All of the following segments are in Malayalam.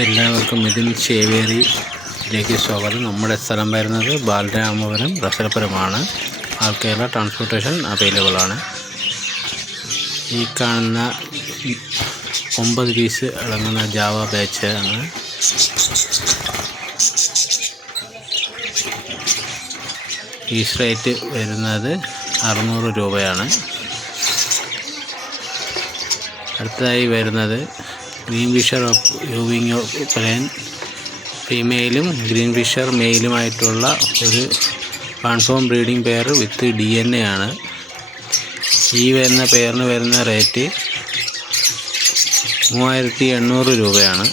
എല്ലാവർക്കും മിഥുൻ സേവേറിയിലേക്ക് സ്വാഗതം. നമ്മുടെ സ്ഥലം വരുന്നത് ബാലരാമപുരം റസലപുരമാണ്. ആൾ കേരള ട്രാൻസ്പോർട്ടേഷൻ അവൈലബിൾ ആണ്. ഈ കാണുന്ന 9 പീസ് അടങ്ങുന്ന ജാവ ബാച്ച് ആണ്. പീസ് റേറ്റ് വരുന്നത് 600 രൂപയാണ്. അടുത്തതായി വരുന്നത് ഗ്രീൻ ഫിഷർ യൂവിങ് പ്ലെയിൻ ഫീമെയിലും ഗ്രീൻ ഫിഷർ മെയിലുമായിട്ടുള്ള ഒരു confirm breeding pair with DNA ആണ്. ഈ വരുന്ന പെയറിന് വരുന്ന റേറ്റ് 3800 രൂപയാണ്.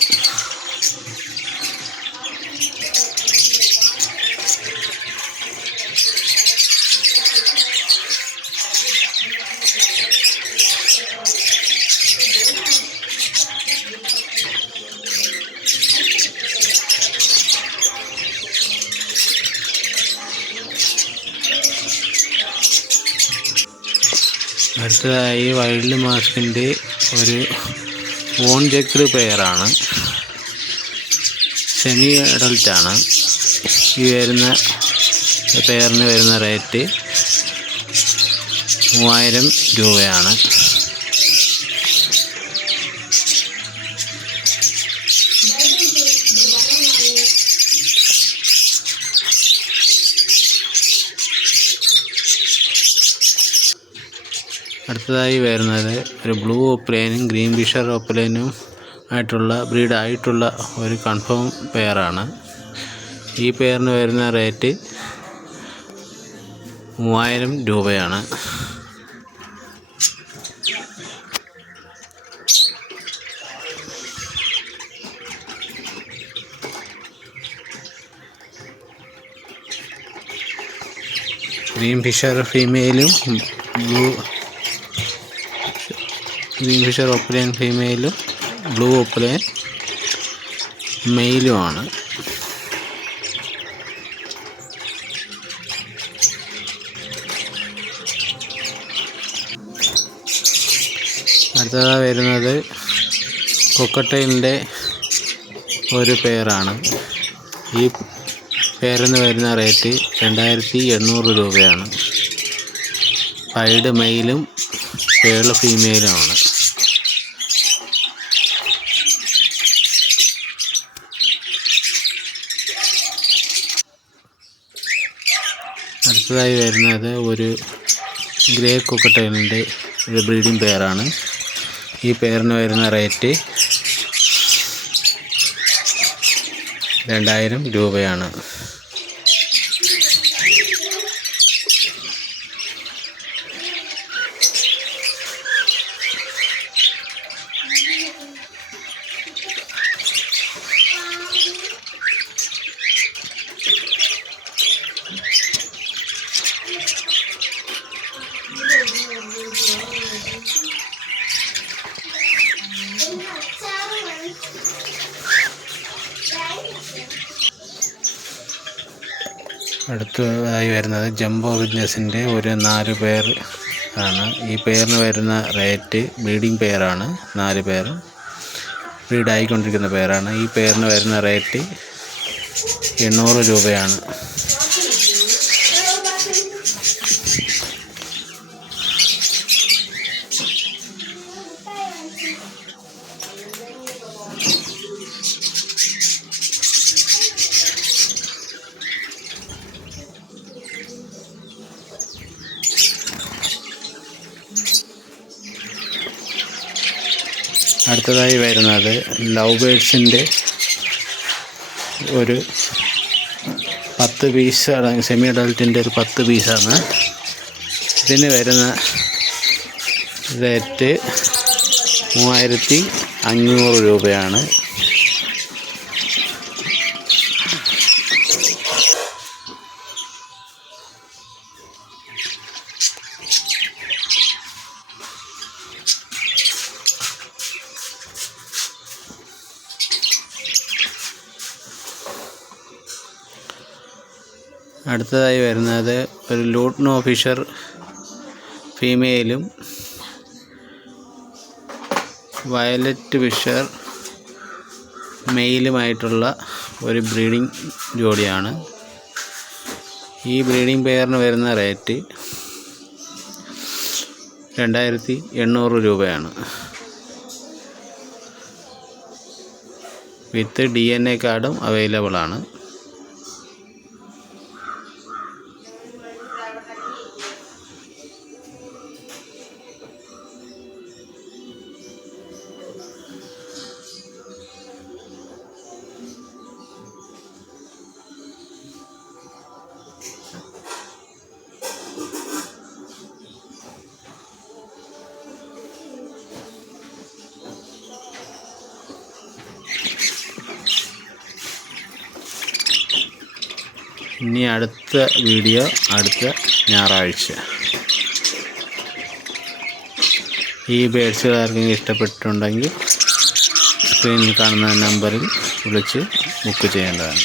അടുത്തതായി വൈൽഡ് മാസ്കിൻ്റെ ഒരു വോൺ ജെക്ഡ് പെയറാണ്. സെമി അഡൽട്ടാണ്. ഈ വരുന്ന പെയറിന് വരുന്ന റേറ്റ് 3000 രൂപയാണ്. അടുത്തതായി വരുന്നത് ഒരു ബ്ലൂ ഓപ്ലെയിനും ഗ്രീൻ ഫിഷർ ഓപ്ലെയിനും ആയിട്ടുള്ള ബ്രീഡായിട്ടുള്ള ഒരു കൺഫേം പെയറാണ്. ഈ പെയറിന് വരുന്ന റേറ്റ് 3000 രൂപയാണ്. ഗ്രീൻ ഫിഷർ ഫീമെയിലും ഗ്രീൻ ഫിഷർ ഓപ്ലെയിൻ ഫീമെയിലും ബ്ലൂ ഓപ്ലെയിൻ മെയിലുമാണ്. അടുത്തതായി വരുന്നത് കൊക്കട്ടൈലിൻ്റെ ഒരു പെയറാണ്. ഈ പെയറിന് വരുന്ന റേറ്റ് 2800 രൂപയാണ്. പൈഡ് മെയിലും പേള് ഫീമെയിലുമാണ്. അടുത്തതായി വരുന്നത് ഒരു ഗ്രേ കൊക്കട്ടൈലിൻ്റെ ഒരു ബ്രീഡിംഗ് പെയറാണ്. ഈ പെയറിന് വരുന്ന റേറ്റ് 2000 രൂപയാണ്. അടുത്തതായി വരുന്നത് ജംബോ വിറ്റ്നസിൻ്റെ ഒരു 4 പെയർ ആണ്. ഈ പെയറിന് വരുന്ന റേറ്റ് ബ്രീഡിംഗ് പെയറാണ്. 4 പെയർ ബ്രീഡായിക്കൊണ്ടിരിക്കുന്ന പെയറാണ്. ഈ പെയറിന് വരുന്ന റേറ്റ് 800 രൂപയാണ്. അടുത്തതായി വരുന്നത് ലവ് ബേഡ്സിൻ്റെ ഒരു 10 പീസ് സെമി അഡൽട്ടിൻ്റെ ഒരു 10 പീസാണ്. ഇതിന് വരുന്ന റേറ്റ് 3500 രൂപയാണ്. അടുത്തതായി വരുന്നത് ഒരു ലൂട്ട്നോ ഫിഷർ ഫീമെയിലും വയലറ്റ് ഫിഷർ മെയിലുമായിട്ടുള്ള ഒരു ബ്രീഡിംഗ് ജോഡിയാണ്. ഈ ബ്രീഡിംഗ് പെയറിന് വരുന്ന റേറ്റ് 2800 രൂപയാണ്. വിത്ത് DNA കാർഡും അവൈലബിൾ ആണ്. ഇനി അടുത്ത വീഡിയോ അടുത്ത ഞായറാഴ്ച. ഈ ബേഡ്സുകൾ ആർക്കെങ്കിലും ഇഷ്ടപ്പെട്ടിട്ടുണ്ടെങ്കിൽ സ്ക്രീനിൽ കാണുന്ന നമ്പറിൽ വിളിച്ച് ബുക്ക് ചെയ്യേണ്ടതാണ്.